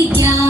ที่จา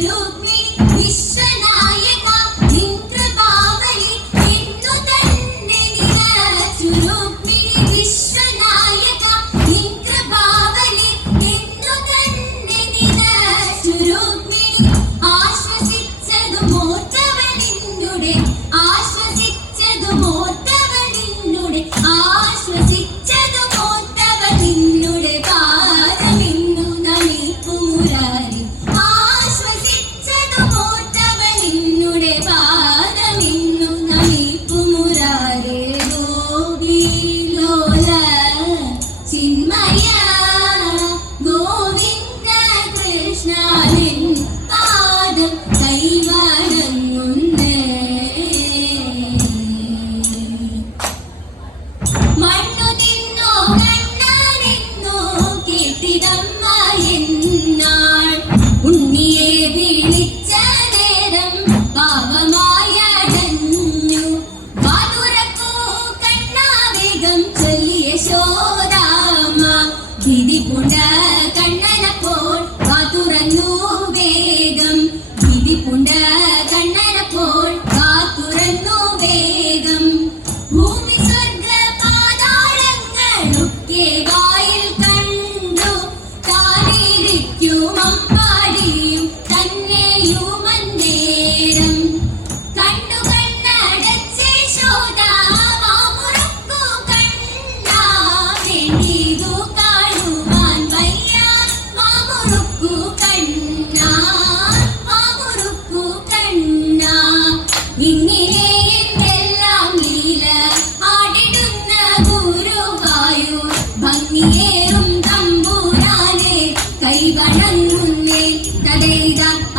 you Yeah. Lady Dog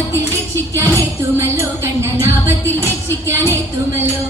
ആപത്തിൽ രക്ഷിക്കാൻ എത്തുമല്ലോ കണ്ണൻ ആപത്തിൽ രക്ഷിക്കാൻ എത്തുമല്ലോ